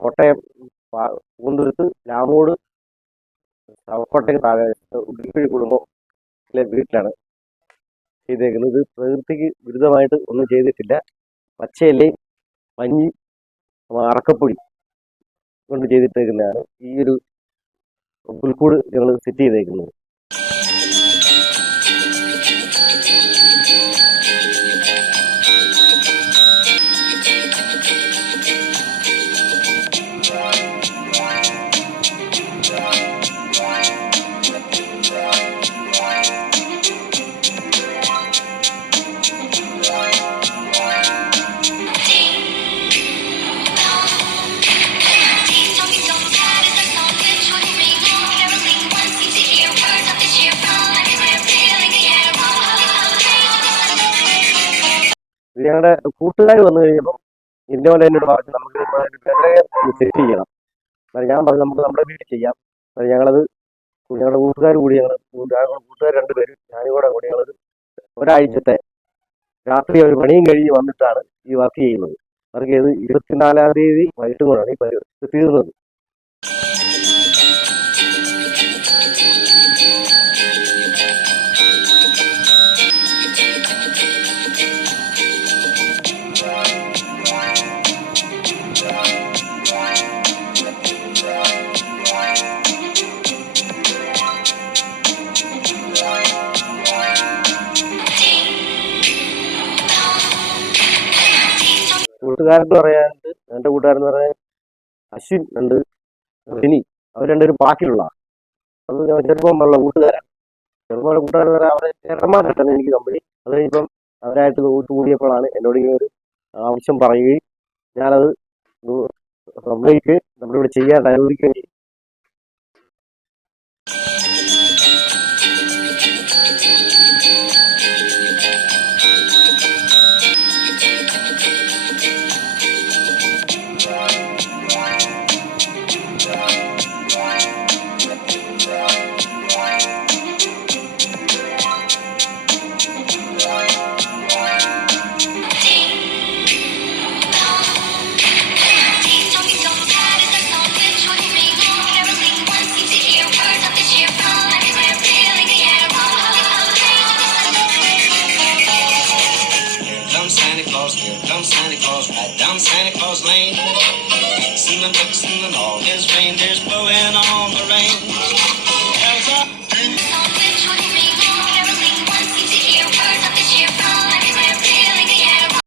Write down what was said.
കോട്ടയം പൂന്തുരുത്ത് ലാമൂട് കോട്ടയം താഴെ ഉടുപ്പിഴി കുടുംബത്തിലെ വീട്ടിലാണ് ചെയ്തേക്കുന്നത്. ഇത് പ്രകൃതിക്ക് വിരുദ്ധമായിട്ട് ഒന്നും ചെയ്തിട്ടില്ല. പച്ചയിലയും മഞ്ഞി അറക്കപ്പൊടി കൊണ്ട് ചെയ്തിട്ടേക്കുന്നതാണ് ഈ ഒരു പുൽക്കൂട് ഞങ്ങൾ സെറ്റ് ചെയ്തേക്കുന്നത്. ഇത് ഞങ്ങളുടെ കൂട്ടുകാർ വന്നു കഴിഞ്ഞപ്പം ഇതിന്റെ പോലെ എന്നോട് പറഞ്ഞു നമുക്ക് സെറ്റ് ചെയ്യണം. ഞാൻ പറഞ്ഞു നമുക്ക് നമ്മുടെ വീട്ടിൽ ചെയ്യാം. ഞങ്ങളത് ഞങ്ങളുടെ കൂട്ടുകാർ കൂടി കൂട്ടുകാർ രണ്ടുപേരും ഞാനും കൂടി ഞങ്ങളത് ഒരാഴ്ചത്തെ രാത്രി ഒരു പണിയും കഴിഞ്ഞ് വന്നിട്ടാണ് ഈ വർക്ക് ചെയ്യുന്നത്. വർക്ക് ചെയ്ത് 24-ാം തീയതി വൈകിട്ടും കൂടാണ് ഈ പരിപാടി തീർന്നത്. കൂട്ടുകാരെന്ന് പറയാനുണ്ട്. എൻ്റെ കൂട്ടുകാരെന്ന് പറയാൻ അശ്വിൻ ഉണ്ട്, റിനി, അവർ രണ്ടുപേരും പാക്കിലുള്ള അത് ചെറുപ്പമുള്ള കൂട്ടുകാരാണ്. ചെറുപ്പമുള്ള കൂട്ടുകാരെന്ന് പറയാൻ അവരെ ചേട്ടന്മാരായിട്ടാണ് എനിക്ക് കമ്പനി. അത് കഴിഞ്ഞപ്പം അവരായിട്ട് കൂടിയപ്പോഴാണ് എന്നോട് ഇങ്ങനെ ഒരു ആവശ്യം പറയുകയും ഞാനത് സമ്മതിക്ക് നമ്മളിവിടെ ചെയ്യാൻ അനുവദിക്കുകയും ചെയ്യും. Santa Claus, right down Santa Claus Lane. Seaman, Dixon, and all his reindeers blowing on the rain.